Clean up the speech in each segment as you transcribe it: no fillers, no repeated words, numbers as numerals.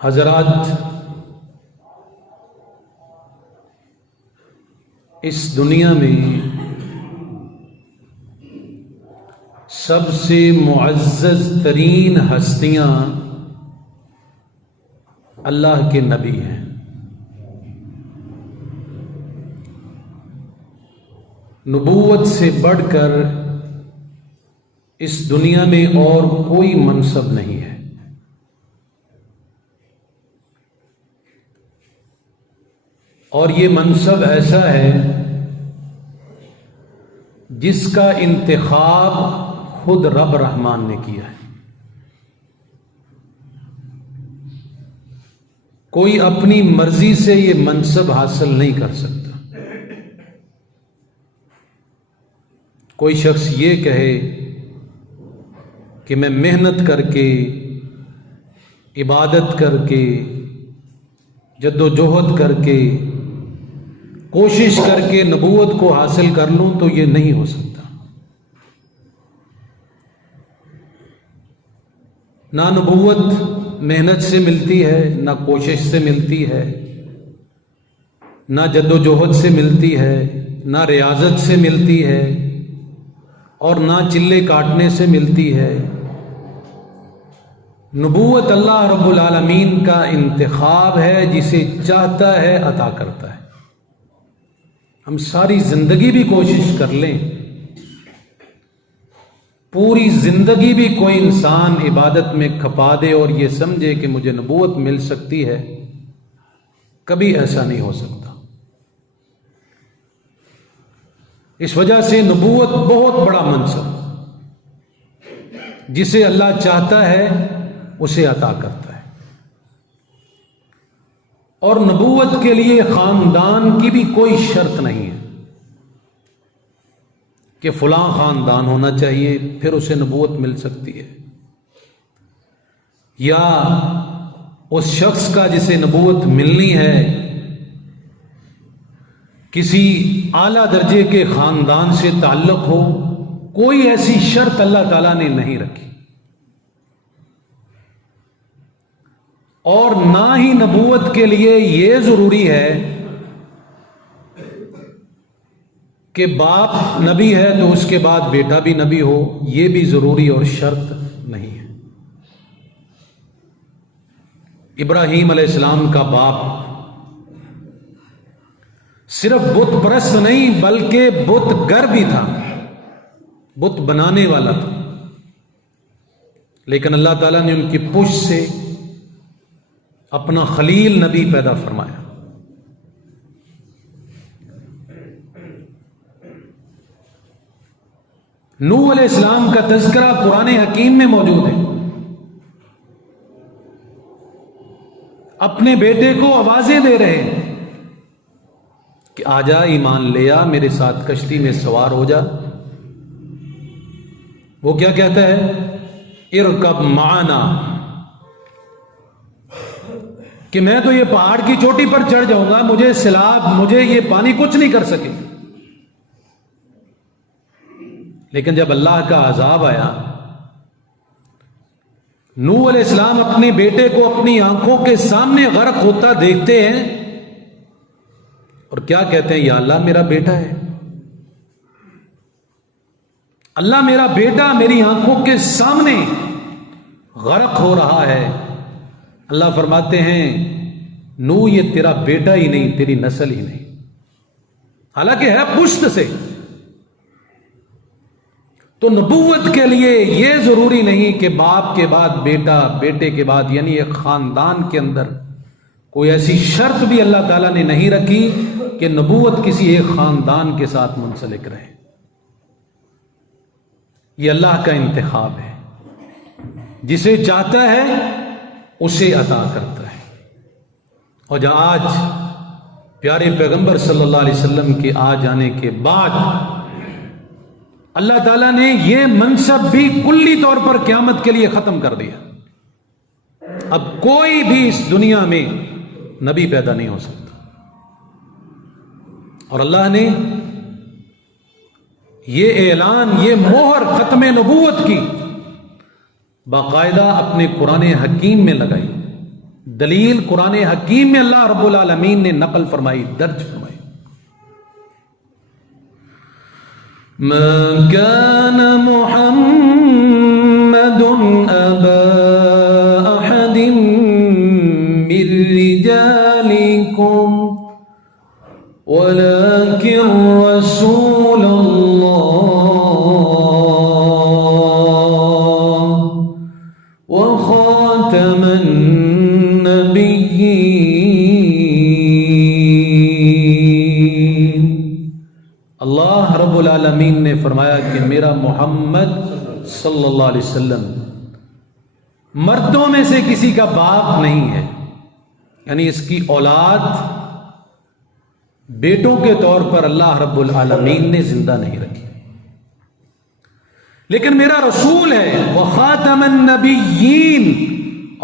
حضرات، اس دنیا میں سب سے معزز ترین ہستیاں اللہ کے نبی ہیں۔ نبوت سے بڑھ کر اس دنیا میں اور کوئی منصب نہیں ہے۔ اور یہ منصب ایسا ہے جس کا انتخاب خود رب رحمان نے کیا ہے۔ کوئی اپنی مرضی سے یہ منصب حاصل نہیں کر سکتا۔ کوئی شخص یہ کہے کہ میں محنت کر کے، عبادت کر کے، جد و جہد کر کے، کوشش کر کے نبوت کو حاصل کر لوں، تو یہ نہیں ہو سکتا۔ نہ نبوت محنت سے ملتی ہے، نہ کوشش سے ملتی ہے، نہ جد و جہد سے ملتی ہے، نہ ریاضت سے ملتی ہے، اور نہ چلے کاٹنے سے ملتی ہے۔ نبوت اللہ رب العالمین کا انتخاب ہے، جسے چاہتا ہے عطا کرتا ہے۔ ہم ساری زندگی بھی کوشش کر لیں، پوری زندگی بھی کوئی انسان عبادت میں کھپا دے اور یہ سمجھے کہ مجھے نبوت مل سکتی ہے، کبھی ایسا نہیں ہو سکتا۔ اس وجہ سے نبوت بہت بڑا منصب، جسے اللہ چاہتا ہے اسے عطا کرتا ہے۔ اور نبوت کے لیے خاندان کی بھی کوئی شرط نہیں ہے کہ فلاں خاندان ہونا چاہیے پھر اسے نبوت مل سکتی ہے، یا اس شخص کا جسے نبوت ملنی ہے کسی اعلیٰ درجے کے خاندان سے تعلق ہو۔ کوئی ایسی شرط اللہ تعالیٰ نے نہیں رکھی، اور نہ ہی نبوت کے لیے یہ ضروری ہے کہ باپ نبی ہے تو اس کے بعد بیٹا بھی نبی ہو، یہ بھی ضروری اور شرط نہیں ہے۔ ابراہیم علیہ السلام کا باپ صرف بت پرست نہیں بلکہ بت گر بھی تھا، بت بنانے والا تھا، لیکن اللہ تعالیٰ نے ان کی پشت سے اپنا خلیل نبی پیدا فرمایا۔ نوح علیہ السلام کا تذکرہ قرآن حکیم میں موجود ہے۔ اپنے بیٹے کو آوازیں دے رہے ہیں کہ آ جا، ایمان لیا، میرے ساتھ کشتی میں سوار ہو جا۔ وہ کیا کہتا ہے؟ ارکب معنا، کہ میں تو یہ پہاڑ کی چوٹی پر چڑھ جاؤں گا، مجھے سیلاب، مجھے یہ پانی کچھ نہیں کر سکے۔ لیکن جب اللہ کا عذاب آیا، نوح علیہ السلام اپنے بیٹے کو اپنی آنکھوں کے سامنے غرق ہوتا دیکھتے ہیں اور کیا کہتے ہیں؟ یا اللہ، میرا بیٹا ہے، اللہ میرا بیٹا میری آنکھوں کے سامنے غرق ہو رہا ہے۔ اللہ فرماتے ہیں نوح، یہ تیرا بیٹا ہی نہیں، تیری نسل ہی نہیں، حالانکہ ہے پشت سے۔ تو نبوت کے لیے یہ ضروری نہیں کہ باپ کے بعد بیٹا، بیٹے کے بعد، یعنی ایک خاندان کے اندر کوئی ایسی شرط بھی اللہ تعالیٰ نے نہیں رکھی کہ نبوت کسی ایک خاندان کے ساتھ منسلک رہے۔ یہ اللہ کا انتخاب ہے، جسے چاہتا ہے اسے عطا کرتا ہے۔ اور جو آج پیارے پیغمبر صلی اللہ علیہ وسلم کے آ جانے کے بعد اللہ تعالیٰ نے یہ منصب بھی کلی طور پر قیامت کے لیے ختم کر دیا۔ اب کوئی بھی اس دنیا میں نبی پیدا نہیں ہو سکتا، اور اللہ نے یہ اعلان، یہ مہر ختم نبوت کی باقاعدہ اپنے قرآن حکیم میں لگائی، دلیل قرآن حکیم میں اللہ رب العالمین نے نقل فرمائی، درج فرمائی. ما كان محمد أبا أحد من رجالكم ولكن رسول الله وخاتم النبيين. اللہ رب العالمین نے فرمایا کہ میرا محمد صلی اللہ علیہ وسلم مردوں میں سے کسی کا باپ نہیں ہے، یعنی اس کی اولاد بیٹوں کے طور پر اللہ رب العالمین نے زندہ نہیں رکھی، لیکن میرا رسول ہے وخاتم النبیین،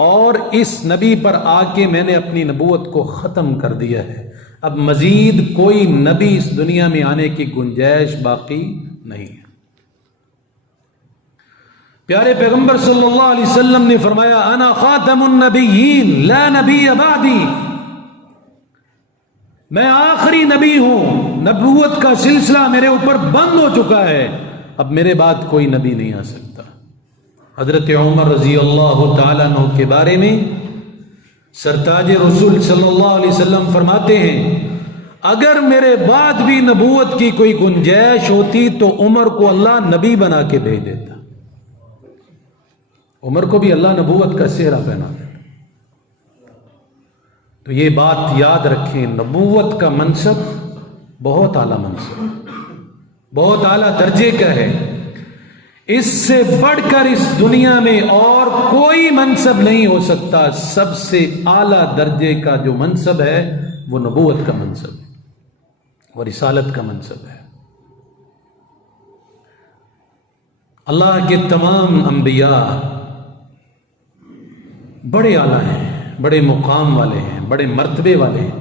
اور اس نبی پر آ کے میں نے اپنی نبوت کو ختم کر دیا ہے. اب مزید کوئی نبی اس دنیا میں آنے کی گنجائش باقی نہیں ہے. پیارے پیغمبر صلی اللہ علیہ وسلم نے فرمایا انا خاتم النبیین لا نبی بعدی، میں آخری نبی ہوں، نبوت کا سلسلہ میرے اوپر بند ہو چکا ہے، اب میرے بعد کوئی نبی نہیں آ سکتا. حضرت عمر رضی اللہ تعالیٰ عنہ کے بارے میں سرتاج رسول صلی اللہ علیہ وسلم فرماتے ہیں اگر میرے بعد بھی نبوت کی کوئی گنجائش ہوتی تو عمر کو اللہ نبی بنا کے بھیج دیتا. عمر کو بھی اللہ نبوت کا سہرا پہنا دیتا. تو یہ بات یاد رکھیں، نبوت کا منصب بہت اعلیٰ منصب، بہت اعلیٰ درجے کا ہے. اس سے بڑھ کر اس دنیا میں اور کوئی منصب نہیں ہو سکتا. سب سے اعلیٰ درجے کا جو منصب ہے وہ نبوت کا منصب ہے، وہ رسالت کا منصب ہے. اللہ کے تمام انبیاء بڑے اعلیٰ ہیں، بڑے مقام والے ہیں، بڑے مرتبے والے ہیں.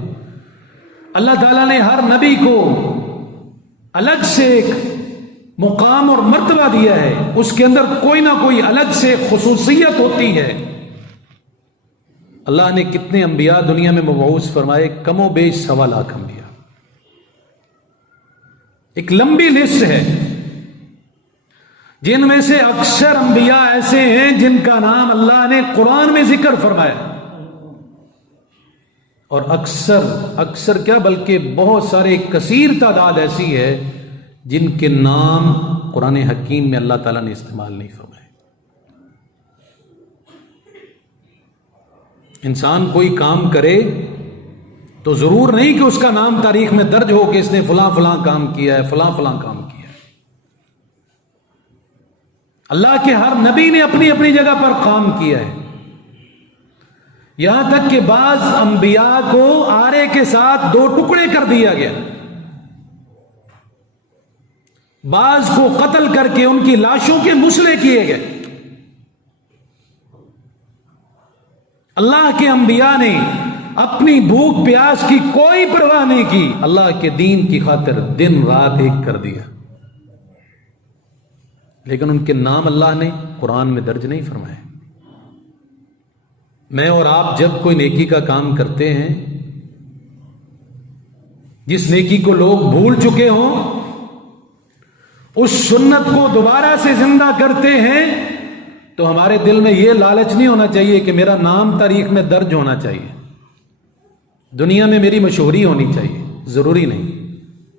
اللہ تعالیٰ نے ہر نبی کو الگ سے ایک مقام اور مرتبہ دیا ہے، اس کے اندر کوئی نہ کوئی الگ سے خصوصیت ہوتی ہے. اللہ نے کتنے انبیاء دنیا میں مبعوث فرمائے؟ کم و بیش 1.25 لاکھ انبیاء. ایک لمبی لسٹ ہے جن میں سے اکثر انبیاء ایسے ہیں جن کا نام اللہ نے قرآن میں ذکر فرمایا، اور اکثر کیا بلکہ بہت سارے کثیر تعداد ایسی ہے جن کے نام قرآن حکیم میں اللہ تعالیٰ نے استعمال نہیں فرمائے. انسان کوئی کام کرے تو ضرور نہیں کہ اس کا نام تاریخ میں درج ہو کہ اس نے فلاں فلاں کام کیا ہے، فلاں فلاں کام کیا ہے. اللہ کے ہر نبی نے اپنی اپنی جگہ پر کام کیا ہے. یہاں تک کہ بعض انبیاء کو آرے کے ساتھ 2 ٹکڑے کر دیا گیا، بعض کو قتل کر کے ان کی لاشوں کے مسلے کیے گئے. اللہ کے انبیاء نے اپنی بھوک پیاس کی کوئی پرواہ نہیں کی، اللہ کے دین کی خاطر دن رات ایک کر دیا. لیکن ان کے نام اللہ نے قرآن میں درج نہیں فرمائے. میں اور آپ جب کوئی نیکی کا کام کرتے ہیں، جس نیکی کو لوگ بھول چکے ہوں، اس سنت کو دوبارہ سے زندہ کرتے ہیں، تو ہمارے دل میں یہ لالچ نہیں ہونا چاہیے کہ میرا نام تاریخ میں درج ہونا چاہیے، دنیا میں میری مشہوری ہونی چاہیے. ضروری نہیں.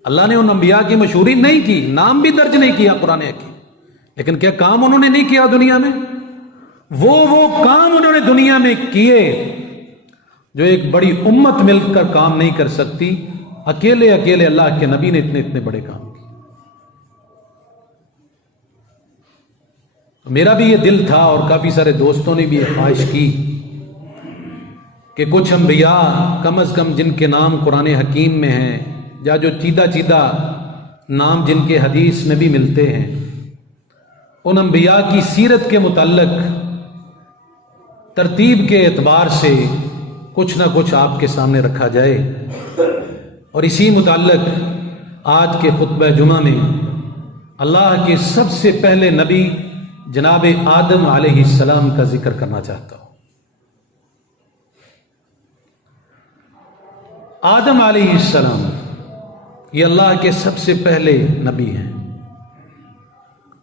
اللہ نے ان انبیاء کی مشہوری نہیں کی، نام بھی درج نہیں کیا قرآن کی، لیکن کیا کام انہوں نے نہیں کیا دنیا میں؟ وہ کام انہوں نے دنیا میں کیے جو ایک بڑی امت مل کر کام نہیں کر سکتی. اکیلے اللہ کے نبی نے اتنے بڑے کام کیے. میرا بھی یہ دل تھا اور کافی سارے دوستوں نے بھی یہ خواہش کی کہ کچھ انبیاء کم از کم جن کے نام قرآن حکیم میں ہیں، یا جو چیدہ نام جن کے حدیث میں بھی ملتے ہیں، ان انبیاء کی سیرت کے متعلق ترتیب کے اعتبار سے کچھ نہ کچھ آپ کے سامنے رکھا جائے. اور اسی متعلق آج کے خطبہ جمعہ میں اللہ کے سب سے پہلے نبی جناب آدم علیہ السلام کا ذکر کرنا چاہتا ہوں. آدم علیہ السلام یہ اللہ کے سب سے پہلے نبی ہیں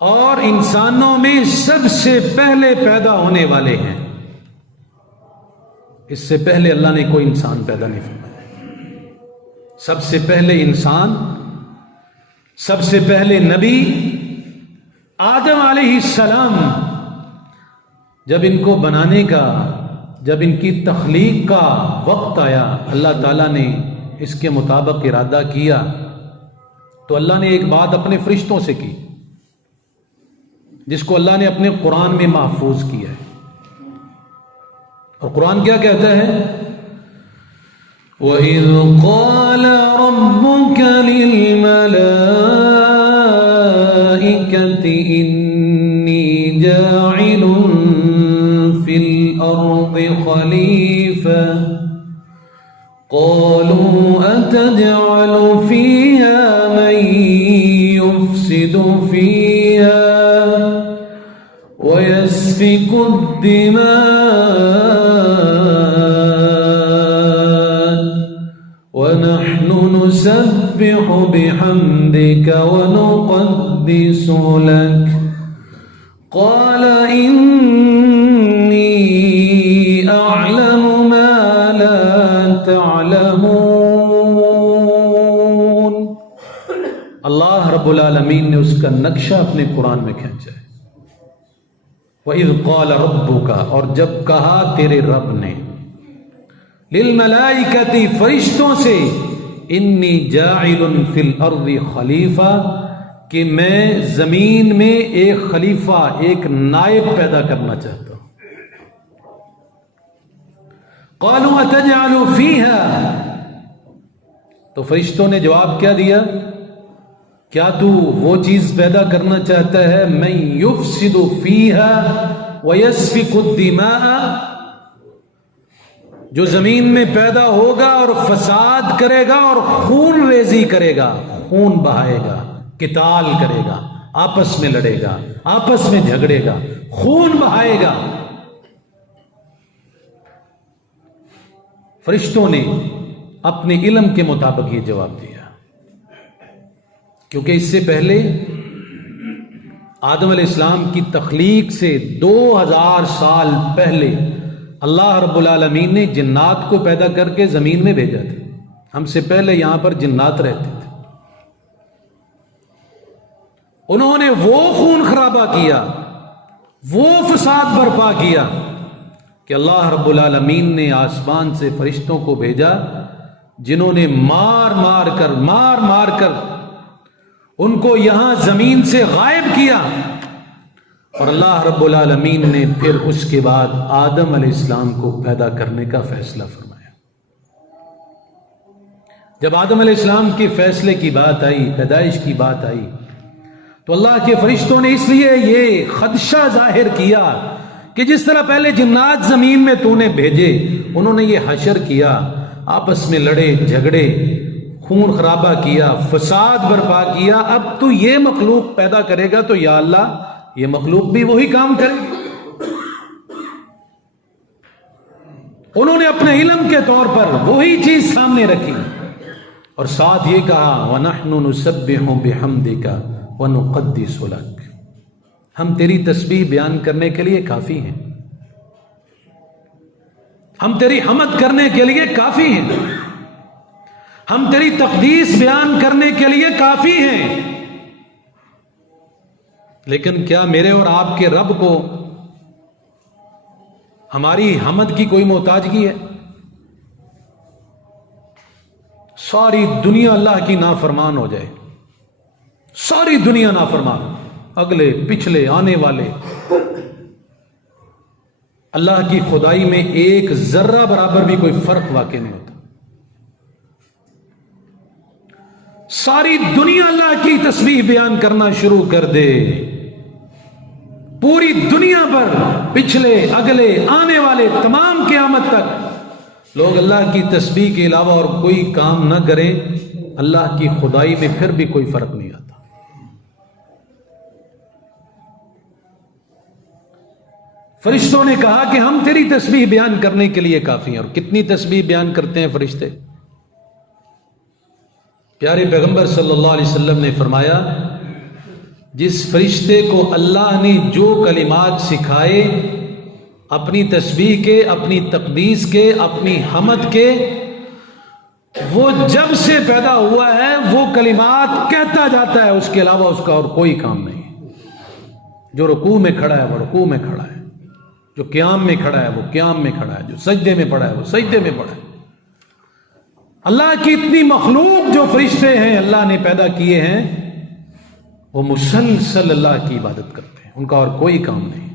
اور انسانوں میں سب سے پہلے پیدا ہونے والے ہیں. اس سے پہلے اللہ نے کوئی انسان پیدا نہیں فرمایا. سب سے پہلے انسان، سب سے پہلے نبی آدم علیہ السلام. جب ان کو بنانے کا، جب ان کی تخلیق کا وقت آیا، اللہ تعالیٰ نے اس کے مطابق ارادہ کیا تو اللہ نے ایک بات اپنے فرشتوں سے کی جس کو اللہ نے اپنے قرآن میں محفوظ کیا ہے. اور قرآن کیا کہتا ہے؟ وَإِذْ قَالَ رَبُّكَ لِلْمَلَائِكَةِ إِنِّي جَاعِلٌ فِي الْأَرْضِ خَلِيفَةً قَالُوا أَتَجْعَلُ فِيهَا مَن يُفْسِدُ فِيهَا وَيَسْفِكُ الدِّمَاءَ وَنَحْنُ نُسَبِّحُ بِحَمْدِكَ وَنُقَدِّسُ لَكَ قَالَ إِنِّي أَعْلَمُ مَا لَا تَعْلَمُونَ. اللہ رب العالمین نے اس کا نقشہ اپنے قرآن میں کھینچا ہے. وَإِذْ قَالَ رَبُّكَ، اور جب کہا تیرے رب نے، لِلْمَلَائِكَةِ فرشتوں سے، اِنِّي جَاعِلٌ فِي الْأَرْضِ خلیفہ کہ میں زمین میں ایک خلیفہ، ایک نائب پیدا کرنا چاہتا ہوں. قَالُوا أَتَجْعَلُ فِيهَا، تو فرشتوں نے جواب کیا دیا؟ کیا تو وہ چیز پیدا کرنا چاہتا ہے مَن يُفْسِدُ فِيهَا وَيَسْفِكُ الدِّمَاءَ، جو زمین میں پیدا ہوگا اور فساد کرے گا اور خون ریزی کرے گا، خون بہائے گا، قتال کرے گا، آپس میں لڑے گا، آپس میں جھگڑے گا، خون بہائے گا. فرشتوں نے اپنے علم کے مطابق یہ جواب دیا کیونکہ اس سے پہلے آدم علیہ السلام کی تخلیق سے 2000 سال پہلے اللہ رب العالمین نے جنات کو پیدا کر کے زمین میں بھیجا تھا. ہم سے پہلے یہاں پر جنات رہتے تھے. انہوں نے وہ خون خرابہ کیا، وہ فساد برپا کیا کہ اللہ رب العالمین نے آسمان سے فرشتوں کو بھیجا جنہوں نے مار مار کر ان کو یہاں زمین سے غائب کیا. اور اللہ رب العالمین نے پھر اس کے بعد آدم علیہ السلام کو پیدا کرنے کا فیصلہ فرمایا. جب آدم علیہ السلام کے فیصلے کی بات آئی، پیدائش کی بات آئی، تو اللہ کے فرشتوں نے اس لیے یہ خدشہ ظاہر کیا کہ جس طرح پہلے جنات زمین میں تو نے بھیجے، انہوں نے یہ حشر کیا، آپس میں لڑے جھگڑے، خون خرابہ کیا، فساد برپا کیا. اب تو یہ مخلوق پیدا کرے گا تو یا اللہ یہ مخلوق بھی وہی کام کرے. انہوں نے اپنے علم کے طور پر وہی چیز سامنے رکھی اور ساتھ یہ کہا وَنَحْنُ نُسَبِّحُ بِحَمْدِكَ وَنُقَدِّسُ لَكَ، ہم تیری تسبیح بیان کرنے کے لیے کافی ہیں، ہم تیری حمد کرنے کے لیے کافی ہیں، ہم تیری تقدیس بیان کرنے کے لیے کافی ہیں. لیکن کیا میرے اور آپ کے رب کو ہماری حمد کی کوئی محتاجگی ہے؟ ساری دنیا اللہ کی نافرمان ہو جائے، ساری دنیا نافرمان، اگلے پچھلے آنے والے، اللہ کی خدائی میں ایک ذرہ برابر بھی کوئی فرق واقع نہیں ہوتا. ساری دنیا اللہ کی تسبیح بیان کرنا شروع کر دے، پوری دنیا پر پچھلے اگلے آنے والے تمام قیامت تک لوگ اللہ کی تسبیح کے علاوہ اور کوئی کام نہ کریں، اللہ کی خدائی میں پھر بھی کوئی فرق نہیں آتا. فرشتوں نے کہا کہ ہم تیری تسبیح بیان کرنے کے لیے کافی ہیں. اور کتنی تسبیح بیان کرتے ہیں فرشتے؟ پیارے پیغمبر صلی اللہ علیہ وسلم نے فرمایا جس فرشتے کو اللہ نے جو کلمات سکھائے اپنی تسبیح کے، اپنی تقدیس کے، اپنی حمد کے، وہ جب سے پیدا ہوا ہے وہ کلمات کہتا جاتا ہے، اس کے علاوہ اس کا اور کوئی کام نہیں۔ جو رکوع میں کھڑا ہے وہ رکوع میں کھڑا ہے، جو قیام میں کھڑا ہے وہ قیام میں کھڑا ہے، جو سجدے میں پڑا ہے وہ سجدے میں پڑا ہے۔ اللہ کی اتنی مخلوق جو فرشتے ہیں اللہ نے پیدا کیے ہیں، وہ مسلسل اللہ کی عبادت کرتے ہیں، ان کا اور کوئی کام نہیں۔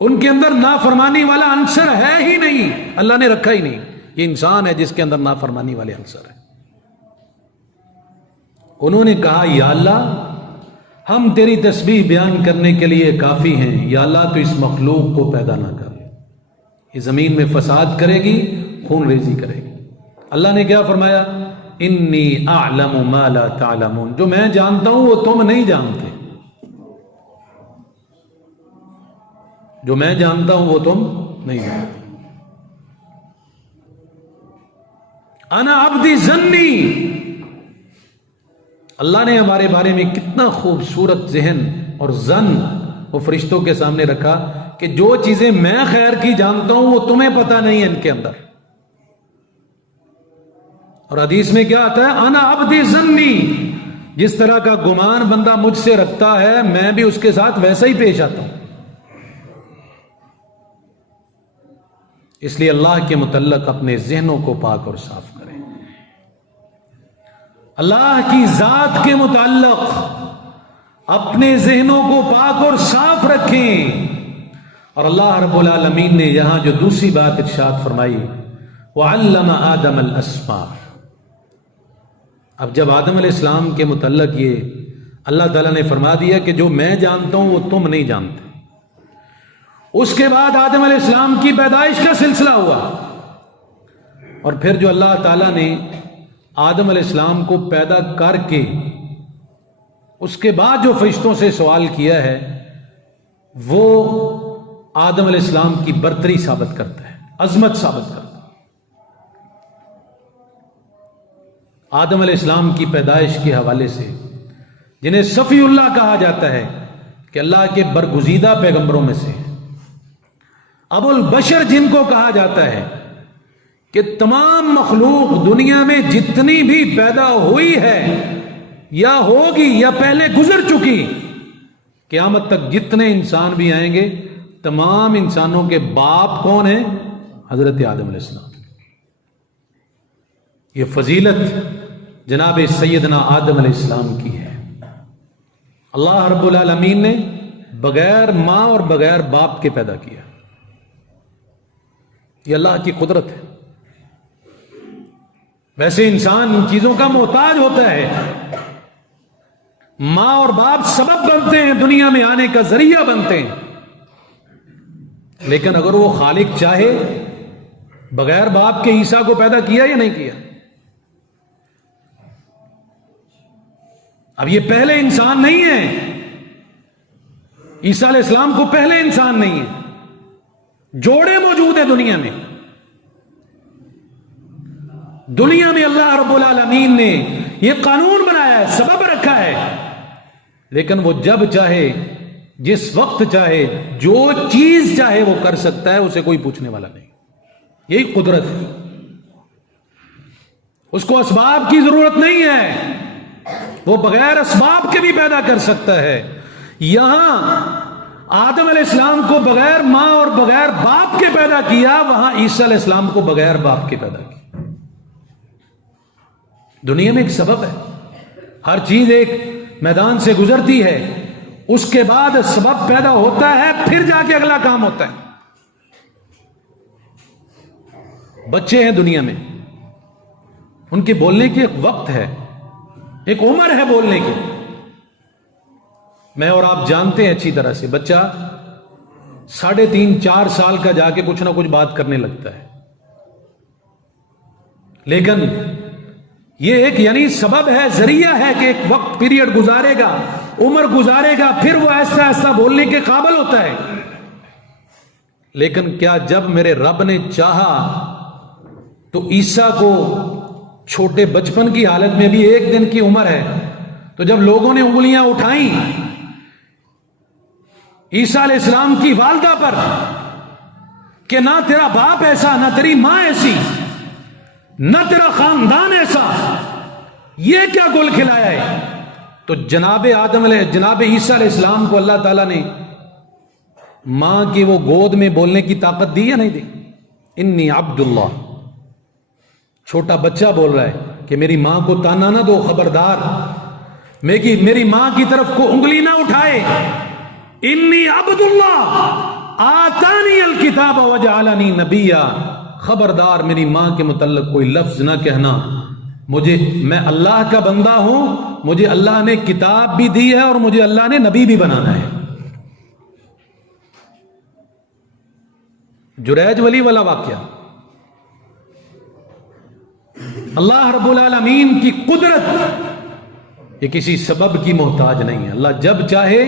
ان کے اندر نافرمانی والا عنصر ہے ہی نہیں، اللہ نے رکھا ہی نہیں۔ یہ انسان ہے جس کے اندر نافرمانی والے عنصر ہیں۔ انہوں نے کہا یا اللہ ہم تیری تسبیح بیان کرنے کے لیے کافی ہیں، یا اللہ تو اس مخلوق کو پیدا نہ کر، یہ زمین میں فساد کرے گی، خون ریزی کرے گی۔ اللہ نے کیا فرمایا؟ انی اعلم ما لا تعلمون، جو میں جانتا ہوں وہ تم نہیں جانتے، جو میں جانتا ہوں وہ تم نہیں جانتے۔ انا عبدی ظنی، اللہ نے ہمارے بارے میں کتنا خوبصورت ذہن اور ظن وہ فرشتوں کے سامنے رکھا کہ جو چیزیں میں خیر کی جانتا ہوں وہ تمہیں پتہ نہیں ہے ان کے اندر۔ اور حدیث میں کیا آتا ہے؟ انا عبدی ظنی، جس طرح کا گمان بندہ مجھ سے رکھتا ہے میں بھی اس کے ساتھ ویسا ہی پیش آتا ہوں۔ اس لیے اللہ کے متعلق اپنے ذہنوں کو پاک اور صاف کریں، اللہ کی ذات کے متعلق اپنے ذہنوں کو پاک اور صاف رکھیں۔ اور اللہ رب العالمین نے یہاں جو دوسری بات ارشاد فرمائی، وَعَلَّمَ آدَمَ الْأَسْمَاءَ، اب جب آدم علیہ السلام کے متعلق یہ اللہ تعالیٰ نے فرما دیا کہ جو میں جانتا ہوں وہ تم نہیں جانتے، اس کے بعد آدم علیہ السلام کی پیدائش کا سلسلہ ہوا، اور پھر جو اللہ تعالیٰ نے آدم علیہ السلام کو پیدا کر کے اس کے بعد جو فرشتوں سے سوال کیا ہے وہ آدم علیہ السلام کی برتری ثابت کرتا ہے، عظمت ثابت کرتا ہے۔ آدم علیہ السلام کی پیدائش کے حوالے سے جنہیں صفی اللہ کہا جاتا ہے کہ اللہ کے برگزیدہ پیغمبروں میں سے، ابو البشر جن کو کہا جاتا ہے کہ تمام مخلوق دنیا میں جتنی بھی پیدا ہوئی ہے یا ہوگی یا پہلے گزر چکی، قیامت تک جتنے انسان بھی آئیں گے تمام انسانوں کے باپ کون ہیں؟ حضرت آدم علیہ السلام۔ یہ فضیلت جناب سیدنا آدم علیہ السلام کی ہے۔ اللہ رب العالمین نے بغیر ماں اور بغیر باپ کے پیدا کیا، یہ اللہ کی قدرت ہے۔ ویسے انسان ان چیزوں کا محتاج ہوتا ہے، ماں اور باپ سبب بنتے ہیں، دنیا میں آنے کا ذریعہ بنتے ہیں، لیکن اگر وہ خالق چاہے بغیر باپ کے عیسیٰ کو پیدا کیا یا نہیں کیا؟ اب یہ پہلے انسان نہیں ہے، عیسیٰ علیہ السلام کو پہلے انسان نہیں ہے، جوڑے موجود ہیں دنیا میں۔ دنیا میں اللہ رب العالمین نے یہ قانون بنایا ہے، سبب رکھا ہے، لیکن وہ جب چاہے جس وقت چاہے جو چیز چاہے وہ کر سکتا ہے، اسے کوئی پوچھنے والا نہیں۔ یہی قدرت ہے، اس کو اسباب کی ضرورت نہیں ہے، وہ بغیر اسباب کے بھی پیدا کر سکتا ہے۔ یہاں آدم علیہ السلام کو بغیر ماں اور بغیر باپ کے پیدا کیا، وہاں عیسیٰ علیہ السلام کو بغیر باپ کے پیدا کیا۔ دنیا میں ایک سبب ہے، ہر چیز ایک میدان سے گزرتی ہے، اس کے بعد سبب پیدا ہوتا ہے، پھر جا کے اگلا کام ہوتا ہے۔ بچے ہیں دنیا میں، ان کے بولنے کی ایک وقت ہے، ایک عمر ہے بولنے کی۔ میں اور آپ جانتے ہیں اچھی طرح سے، بچہ 3.5 4 سال کا جا کے کچھ نہ کچھ بات کرنے لگتا ہے، لیکن یہ ایک یعنی سبب ہے، ذریعہ ہے کہ ایک وقت پیریڈ گزارے گا، عمر گزارے گا، پھر وہ ایسا ایسا بولنے کے قابل ہوتا ہے۔ لیکن کیا جب میرے رب نے چاہا تو عیسیٰ کو چھوٹے بچپن کی حالت میں بھی 1 دن کی عمر ہے، تو جب لوگوں نے انگلیاں اٹھائیں عیسیٰ علیہ السلام کی والدہ پر کہ نہ تیرا باپ ایسا، نہ تیری ماں ایسی، نہ تیرا خاندان ایسا، یہ کیا گل کھلایا ہے، تو جناب عیسیٰ علیہ السلام کو اللہ تعالیٰ نے ماں کی وہ گود میں بولنے کی طاقت دی یا نہیں دی؟ انی عبداللہ، چھوٹا بچہ بول رہا ہے کہ میری ماں کو تانا نہ دو، خبردار میری ماں کی طرف کو انگلی نہ اٹھائے، انی عبداللہ آتانی الکتاب وجعلنی نبیا، خبردار میری ماں کے متعلق کوئی لفظ نہ کہنا، میں اللہ کا بندہ ہوں، مجھے اللہ نے کتاب بھی دی ہے اور مجھے اللہ نے نبی بھی بنانا ہے۔ جریج ولی والا واقعہ، اللہ رب العالمین کی قدرت یہ کسی سبب کی محتاج نہیں ہے، اللہ جب چاہے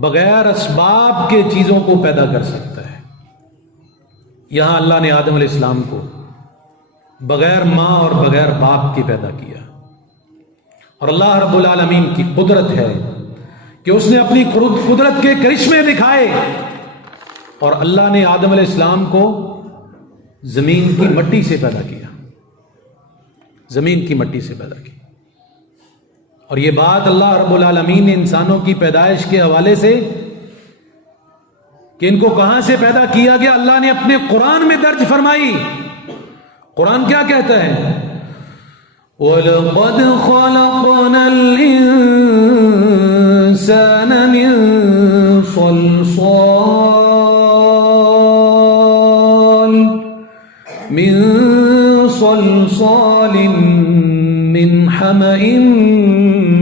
بغیر اسباب کے چیزوں کو پیدا کر سکتا ہے۔ یہاں اللہ نے آدم علیہ السلام کو بغیر ماں اور بغیر باپ کی پیدا کیا، اور اللہ رب العالمین کی قدرت ہے کہ اس نے اپنی قدرت کے کرشمے دکھائے، اور اللہ نے آدم علیہ السلام کو زمین کی مٹی سے پیدا کیا، زمین کی مٹی سے پیدا کی۔ اور یہ بات اللہ رب العالمین نے انسانوں کی پیدائش کے حوالے سے کہ ان کو کہاں سے پیدا کیا گیا اللہ نے اپنے قرآن میں درج فرمائی۔ قرآن کیا کہتا ہے؟ وَلَقَدْ خَلَقْنَا الْإِنسَانَ مِنْ صَلْصَالٍ مِّنْ حَمَإٍ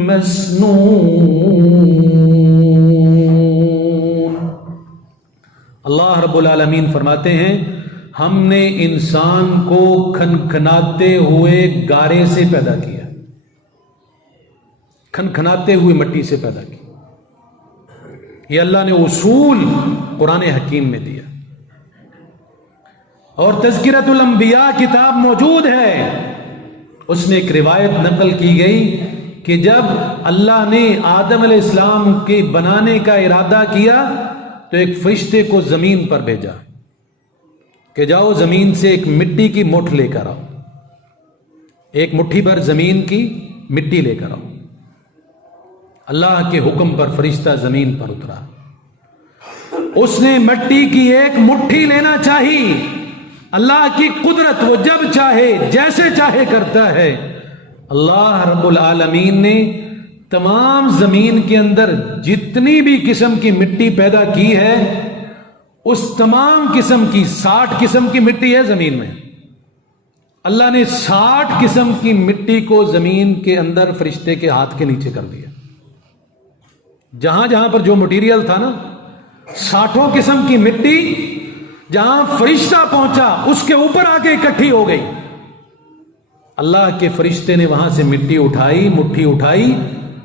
مسنون۔ اللہ رب العالمین فرماتے ہیں ہم نے انسان کو کھنکھناتے ہوئے گارے سے پیدا کیا، کھنکھناتے ہوئے مٹی سے پیدا کیا۔ یہ اللہ نے اصول قرآن حکیم میں دیا، اور تذکرۃ الانبیاء کتاب موجود ہے، اس میں ایک روایت نقل کی گئی کہ جب اللہ نے آدم علیہ السلام کے بنانے کا ارادہ کیا تو ایک فرشتے کو زمین پر بھیجا کہ جاؤ زمین سے ایک مٹی کی مٹھ لے کر آؤ، ایک مٹھی بھر زمین کی مٹی لے کر آؤ۔ اللہ کے حکم پر فرشتہ زمین پر اترا، اس نے مٹی کی ایک مٹھی لینا چاہی۔ اللہ کی قدرت، وہ جب چاہے جیسے چاہے کرتا ہے۔ اللہ رب العالمین نے تمام زمین کے اندر جتنی بھی قسم کی مٹی پیدا کی ہے، اس تمام قسم کی 60 قسم کی مٹی ہے زمین میں، اللہ نے 60 قسم کی مٹی کو زمین کے اندر فرشتے کے ہاتھ کے نیچے کر دیا۔ جہاں جہاں پر جو مٹیریل تھا نا، 60 قسم کی مٹی جہاں فرشتہ پہنچا اس کے اوپر آ کے اکٹھی ہو گئی۔ اللہ کے فرشتے نے وہاں سے مٹی اٹھائی، مٹھی اٹھائی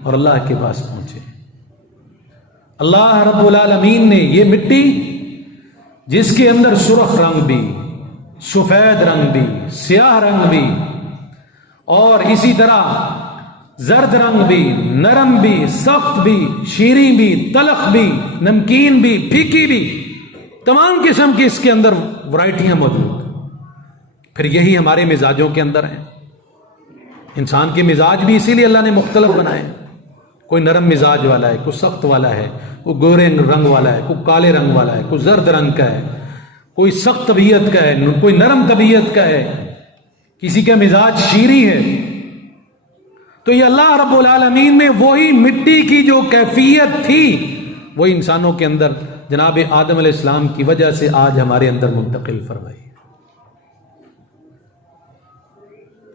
اور اللہ کے پاس پہنچے۔ اللہ رب العالمین نے یہ مٹی جس کے اندر سرخ رنگ بھی، سفید رنگ بھی، سیاہ رنگ بھی، اور اسی طرح زرد رنگ بھی، نرم بھی، سخت بھی، شیریں بھی، تلخ بھی، نمکین بھی، پھیکی بھی، تمام قسم کی اس کے اندر ورائٹیاں موجود۔ پھر یہی ہمارے مزاجوں کے اندر ہیں۔ انسان کے مزاج بھی اسی لیے اللہ نے مختلف بنائے، کوئی نرم مزاج والا ہے، کوئی سخت والا ہے، کوئی گورے رنگ والا ہے، کوئی کالے رنگ والا ہے، کوئی زرد رنگ کا ہے، کوئی سخت طبیعت کا ہے، کوئی نرم طبیعت کا ہے، کسی کا مزاج شیریں ہے۔ تو یہ اللہ رب العالمین نے وہی مٹی کی جو کیفیت تھی وہی انسانوں کے اندر جناب آدم علیہ السلام کی وجہ سے آج ہمارے اندر منتقل فرمائی۔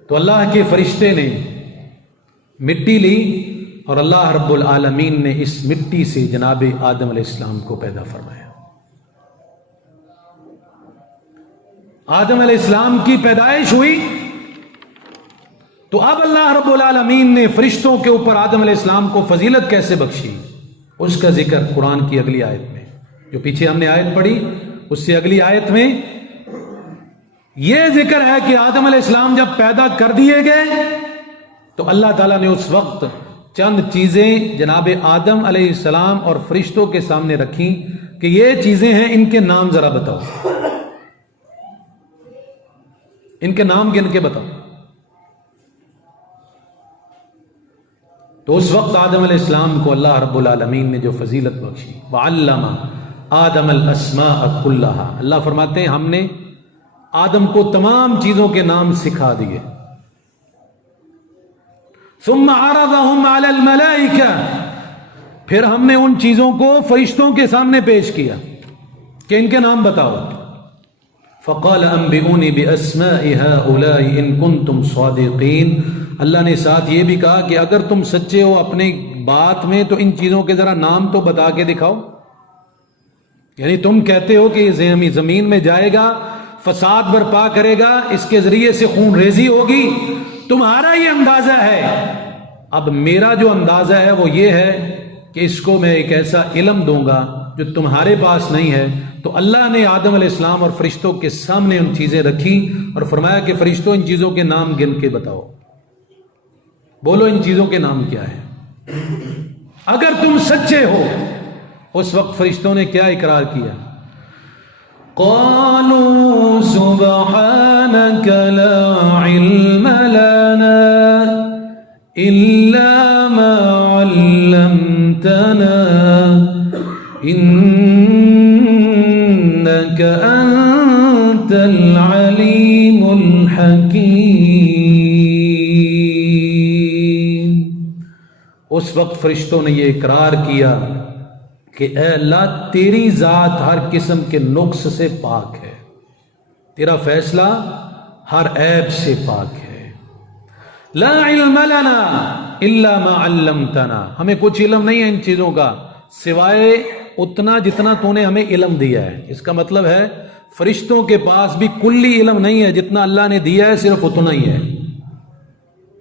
تو اللہ کے فرشتے نے مٹی لی اور اللہ رب العالمین نے اس مٹی سے جناب آدم علیہ السلام کو پیدا فرمایا۔ آدم علیہ السلام کی پیدائش ہوئی تو اب اللہ رب العالمین نے فرشتوں کے اوپر آدم علیہ السلام کو فضیلت کیسے بخشی، اس کا ذکر قرآن کی اگلی آیت میں، جو پیچھے ہم نے آیت پڑھی اس سے اگلی آیت میں یہ ذکر ہے کہ آدم علیہ السلام جب پیدا کر دیے گئے تو اللہ تعالیٰ نے اس وقت چند چیزیں جناب آدم علیہ السلام اور فرشتوں کے سامنے رکھیں کہ یہ چیزیں ہیں، ان کے نام ذرا بتاؤ، ان کے نام گن کے بتاؤ۔ تو اس وقت آدم علیہ السلام کو اللہ رب العالمین نے جو فضیلت بخشی، وعلم آدم الاسماء کلها، اللہ فرماتے ہیں ہم نے آدم کو تمام چیزوں کے نام سکھا دیے۔ ثم عرضهم على الملائکہ، پھر ہم نے ان چیزوں کو فرشتوں کے سامنے پیش کیا کہ ان کے نام بتاؤ۔ فقال انبئونی باسماء هؤلاء ان کنتم صادقین، اللہ نے ساتھ یہ بھی کہا کہ اگر تم سچے ہو اپنے بات میں تو ان چیزوں کے ذرا نام تو بتا کے دکھاؤ۔ یعنی تم کہتے ہو کہ یہ زمین میں جائے گا، فساد برپا کرے گا، اس کے ذریعے سے خون ریزی ہوگی، تمہارا یہ اندازہ ہے۔ اب میرا جو اندازہ ہے وہ یہ ہے کہ اس کو میں ایک ایسا علم دوں گا جو تمہارے پاس نہیں ہے۔ تو اللہ نے آدم علیہ السلام اور فرشتوں کے سامنے ان چیزیں رکھی اور فرمایا کہ فرشتوں ان چیزوں کے نام گن کے بتاؤ، بولو ان چیزوں کے نام کیا ہے اگر تم سچے ہو۔ اس وقت فرشتوں نے کیا اقرار کیا؟ قالوا سبحانك لا علم لنا الا ما علمتنا انك انت العليم الحكيم۔ اس وقت فرشتوں نے یہ اقرار کیا کہ اے اللہ تیری ذات ہر قسم کے نقص سے پاک ہے، تیرا فیصلہ ہر عیب سے پاک ہے۔ لا علم لنا الا ما علمتنا، ہمیں کچھ علم نہیں ہے ان چیزوں کا سوائے اتنا جتنا تو نے ہمیں علم دیا ہے۔ اس کا مطلب ہے فرشتوں کے پاس بھی کلی علم نہیں ہے، جتنا اللہ نے دیا ہے صرف اتنا ہی ہے،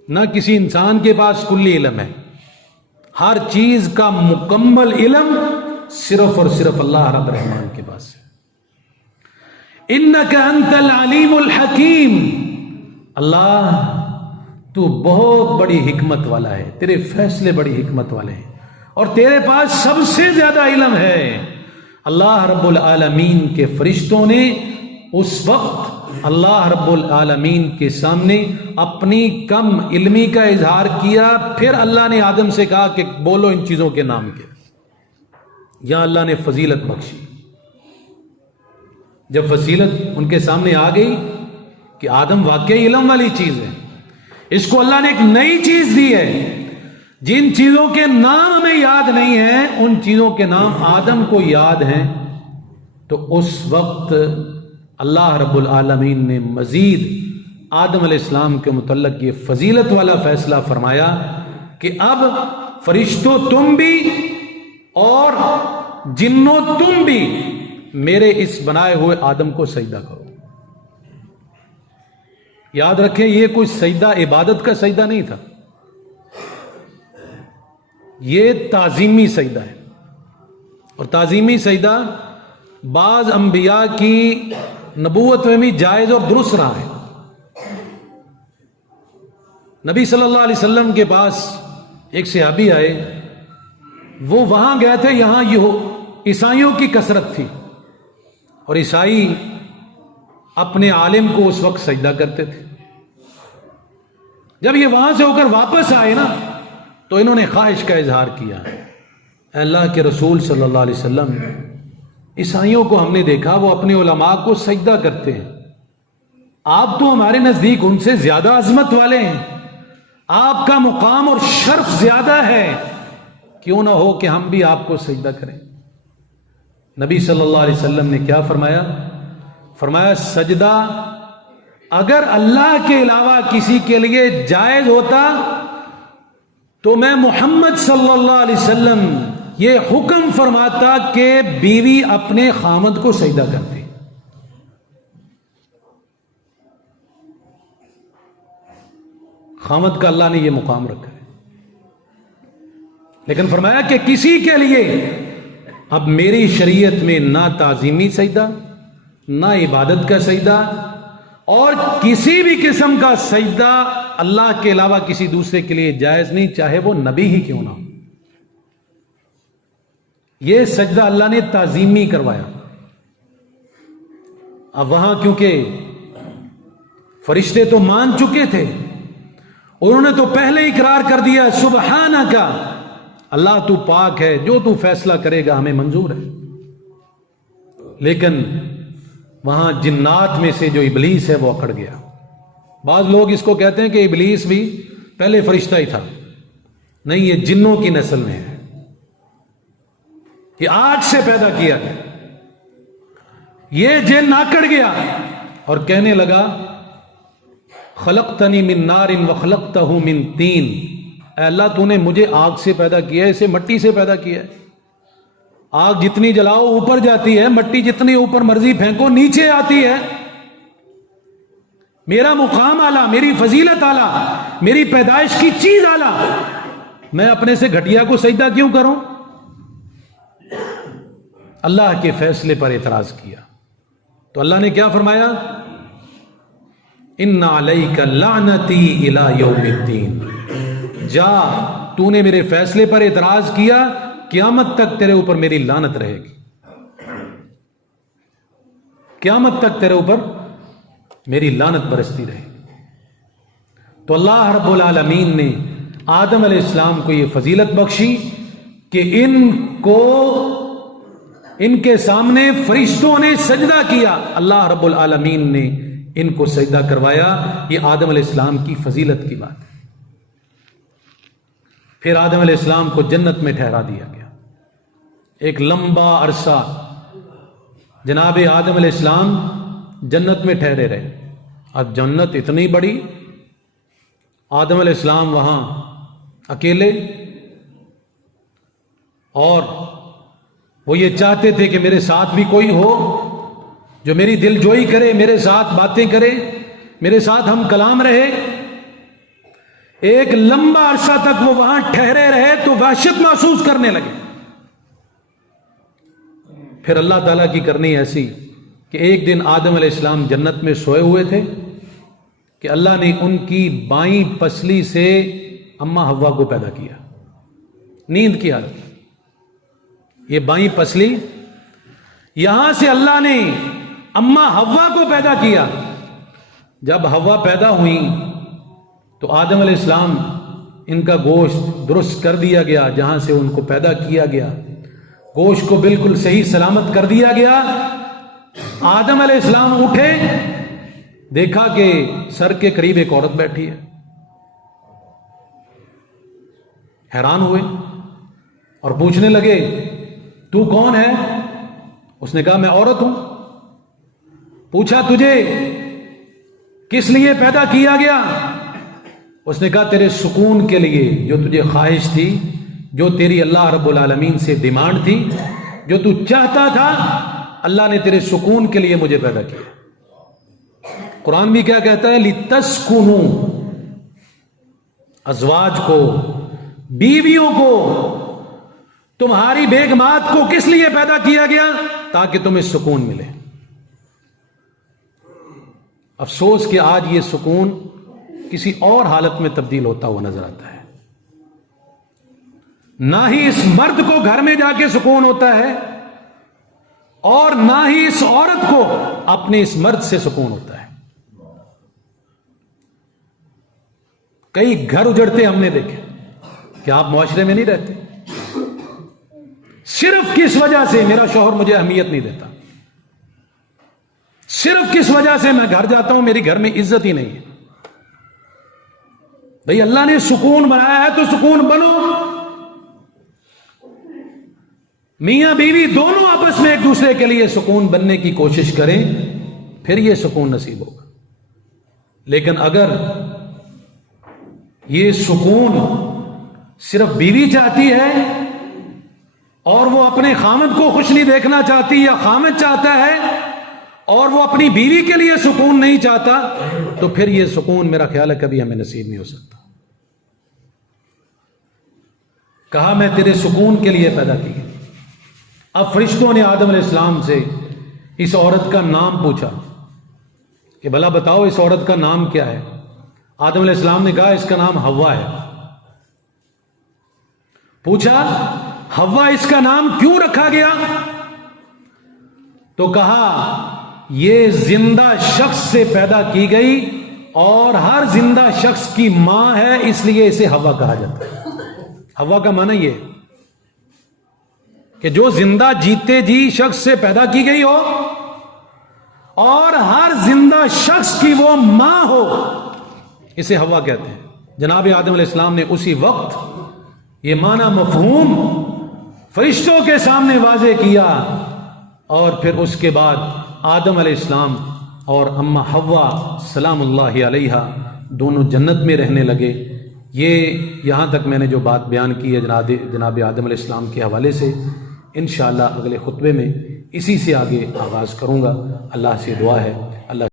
نہ کسی انسان کے پاس کلی علم ہے۔ ہر چیز کا مکمل علم صرف اور صرف اللہ رب الرحمن کے پاس ہے۔ انک انت العلیم الحکیم، اللہ تو بہت بڑی حکمت والا ہے، تیرے فیصلے بڑی حکمت والے ہیں اور تیرے پاس سب سے زیادہ علم ہے۔ اللہ رب العالمین کے فرشتوں نے اس وقت اللہ رب العالمین کے سامنے اپنی کم علمی کا اظہار کیا۔ پھر اللہ نے آدم سے کہا کہ بولو ان چیزوں کے نام کے۔ یا اللہ نے فضیلت بخشی، جب فضیلت ان کے سامنے آ گئی کہ آدم واقعی علم والی چیز ہے، اس کو اللہ نے ایک نئی چیز دی ہے، جن چیزوں کے نام ہمیں یاد نہیں ہیں ان چیزوں کے نام آدم کو یاد ہیں۔ تو اس وقت اللہ رب العالمین نے مزید آدم علیہ السلام کے متعلق یہ فضیلت والا فیصلہ فرمایا کہ اب فرشتوں تم بھی اور جنوں تم بھی میرے اس بنائے ہوئے آدم کو سجدہ کرو۔ یاد رکھیں یہ کوئی سجدہ عبادت کا سجدہ نہیں تھا، یہ تعظیمی سجدہ ہے، اور تعظیمی سجدہ بعض انبیاء کی نبوت میں بھی جائز اور درست رہا ہے۔ نبی صلی اللہ علیہ وسلم کے پاس ایک صحابی آئے، وہ وہاں گئے تھے، یہاں عیسائیوں کی کثرت تھی اور عیسائی اپنے عالم کو اس وقت سجدہ کرتے تھے۔ جب یہ وہاں سے ہو کر واپس آئے نا تو انہوں نے خواہش کا اظہار کیا، اے اللہ کے رسول صلی اللہ علیہ وسلم، عیسائیوں کو ہم نے دیکھا وہ اپنے علماء کو سجدہ کرتے ہیں، آپ تو ہمارے نزدیک ان سے زیادہ عظمت والے ہیں، آپ کا مقام اور شرف زیادہ ہے، کیوں نہ ہو کہ ہم بھی آپ کو سجدہ کریں۔ نبی صلی اللہ علیہ وسلم نے کیا فرمایا؟ فرمایا سجدہ اگر اللہ کے علاوہ کسی کے لیے جائز ہوتا تو میں محمد صلی اللہ علیہ وسلم یہ حکم فرماتا کہ بیوی اپنے خامد کو سجدہ کرتی۔ خامد کا اللہ نے یہ مقام رکھا ہے، لیکن فرمایا کہ کسی کے لیے اب میری شریعت میں نہ تعظیمی سجدہ، نہ عبادت کا سجدہ، اور کسی بھی قسم کا سجدہ اللہ کے علاوہ کسی دوسرے کے لیے جائز نہیں، چاہے وہ نبی ہی کیوں نہ ہو۔ یہ سجدہ اللہ نے تعظیمی کروایا۔ اب وہاں کیونکہ فرشتے تو مان چکے تھے، انہوں نے تو پہلے اقرار کر دیا سبحانک، اللہ تو پاک ہے، جو تو فیصلہ کرے گا ہمیں منظور ہے۔ لیکن وہاں جنات میں سے جو ابلیس ہے وہ اکڑ گیا۔ بعض لوگ اس کو کہتے ہیں کہ ابلیس بھی پہلے فرشتہ ہی تھا، نہیں، یہ جنوں کی نسل میں ہے، یہ آگ سے پیدا کیا گیا۔ یہ جن اکڑ گیا اور کہنے لگا خلقتنی من نار وخلقتہ من طین، اے اللہ تو نے مجھے آگ سے پیدا کیا ہے، اسے مٹی سے پیدا کیا ہے۔ آگ جتنی جلاؤ اوپر جاتی ہے، مٹی جتنی اوپر مرضی پھینکو نیچے آتی ہے۔ میرا مقام اعلیٰ، میری فضیلت اعلیٰ، میری پیدائش کی چیز اعلیٰ، میں اپنے سے گھٹیا کو سجدہ کیوں کروں؟ اللہ کے فیصلے پر اعتراض کیا تو اللہ نے کیا فرمایا؟ ان علیک لعنتی الی یوم الدین، جا، تو نے میرے فیصلے پر اعتراض کیا، قیامت تک تیرے اوپر میری لعنت رہے گی، قیامت تک تیرے اوپر میری لعنت برستی رہے گی۔ تو اللہ رب العالمین نے آدم علیہ السلام کو یہ فضیلت بخشی کہ ان کے سامنے فرشتوں نے سجدہ کیا، اللہ رب العالمین نے ان کو سجدہ کروایا۔ یہ آدم علیہ السلام کی فضیلت کی بات ہے۔ پھر آدم علیہ السلام کو جنت میں ٹھہرا دیا گیا۔ ایک لمبا عرصہ جناب آدم علیہ السلام جنت میں ٹھہرے رہے۔ اب جنت اتنی بڑی، آدم علیہ السلام وہاں اکیلے، اور وہ یہ چاہتے تھے کہ میرے ساتھ بھی کوئی ہو جو میری دل جوئی کرے، میرے ساتھ باتیں کرے، میرے ساتھ ہم کلام رہے۔ ایک لمبا عرصہ تک وہ وہاں ٹھہرے رہے تو وحشت محسوس کرنے لگے۔ پھر اللہ تعالیٰ کی کرنی ایسی کہ ایک دن آدم علیہ السلام جنت میں سوئے ہوئے تھے کہ اللہ نے ان کی بائیں پسلی سے اماں حوا کو پیدا کیا، نیند کی حالت۔ یہ بائیں پسلی، یہاں سے اللہ نے اماں حوا کو پیدا کیا۔ جب حوا پیدا ہوئی تو آدم علیہ السلام، ان کا گوشت درست کر دیا گیا، جہاں سے ان کو پیدا کیا گیا گوشت کو بالکل صحیح سلامت کر دیا گیا۔ آدم علیہ السلام اٹھے، دیکھا کہ سر کے قریب ایک عورت بیٹھی ہے، حیران ہوئے اور پوچھنے لگے تو کون ہے؟ اس نے کہا میں عورت ہوں۔ پوچھا تجھے کس لیے پیدا کیا گیا؟ اس نے کہا تیرے سکون کے لیے، جو تجھے خواہش تھی، جو تیری اللہ رب العالمین سے ڈیمانڈ تھی، جو تو چاہتا تھا، اللہ نے تیرے سکون کے لیے مجھے پیدا کیا۔ قرآن بھی کیا کہتا ہے؟ لِتَسْكُنُوا، ازواج کو، بیویوں کو، تمہاری بیگمات کو کس لیے پیدا کیا گیا؟ تاکہ تمہیں سکون ملے۔ افسوس کہ آج یہ سکون کسی اور حالت میں تبدیل ہوتا ہوا نظر آتا ہے۔ نہ ہی اس مرد کو گھر میں جا کے سکون ہوتا ہے، اور نہ ہی اس عورت کو اپنے اس مرد سے سکون ہوتا ہے۔ کئی گھر اجڑتے ہم نے دیکھے کہ آپ معاشرے میں نہیں رہتے، صرف کس وجہ سے میرا شوہر مجھے اہمیت نہیں دیتا، صرف کس وجہ سے میں گھر جاتا ہوں میری گھر میں عزت ہی نہیں ہے۔ بھئی اللہ نے سکون بنایا ہے تو سکون بنو، میاں بیوی دونوں آپس میں ایک دوسرے کے لیے سکون بننے کی کوشش کریں، پھر یہ سکون نصیب ہوگا۔ لیکن اگر یہ سکون صرف بیوی چاہتی ہے اور وہ اپنے خامد کو خوش نہیں دیکھنا چاہتی، یا خامد چاہتا ہے اور وہ اپنی بیوی کے لیے سکون نہیں چاہتا، تو پھر یہ سکون میرا خیال ہے کبھی ہمیں نصیب نہیں ہو سکتا۔ کہا میں تیرے سکون کے لیے پیدا کی۔ اب فرشتوں نے آدم علیہ السلام سے اس عورت کا نام پوچھا، کہ بھلا بتاؤ اس عورت کا نام کیا ہے؟ آدم علیہ السلام نے کہا اس کا نام حوا ہے۔ پوچھا حوا اس کا نام کیوں رکھا گیا؟ تو کہا یہ زندہ شخص سے پیدا کی گئی اور ہر زندہ شخص کی ماں ہے، اس لیے اسے حوا کہا جاتا ہے۔ حوا کا معنی یہ کہ جو زندہ جیتے جی شخص سے پیدا کی گئی ہو اور ہر زندہ شخص کی وہ ماں ہو، اسے حوا کہتے ہیں۔ جناب آدم علیہ السلام نے اسی وقت یہ معنی مفہوم فرشتوں کے سامنے واضح کیا، اور پھر اس کے بعد آدم علیہ السلام اور اماں حوا سلام اللہ علیہا دونوں جنت میں رہنے لگے۔ یہ یہاں تک میں نے جو بات بیان کی ہے جناب آدم علیہ السلام کے حوالے سے، انشاءاللہ اگلے خطبے میں اسی سے آگے آغاز کروں گا۔ اللہ سے دعا ہے اللہ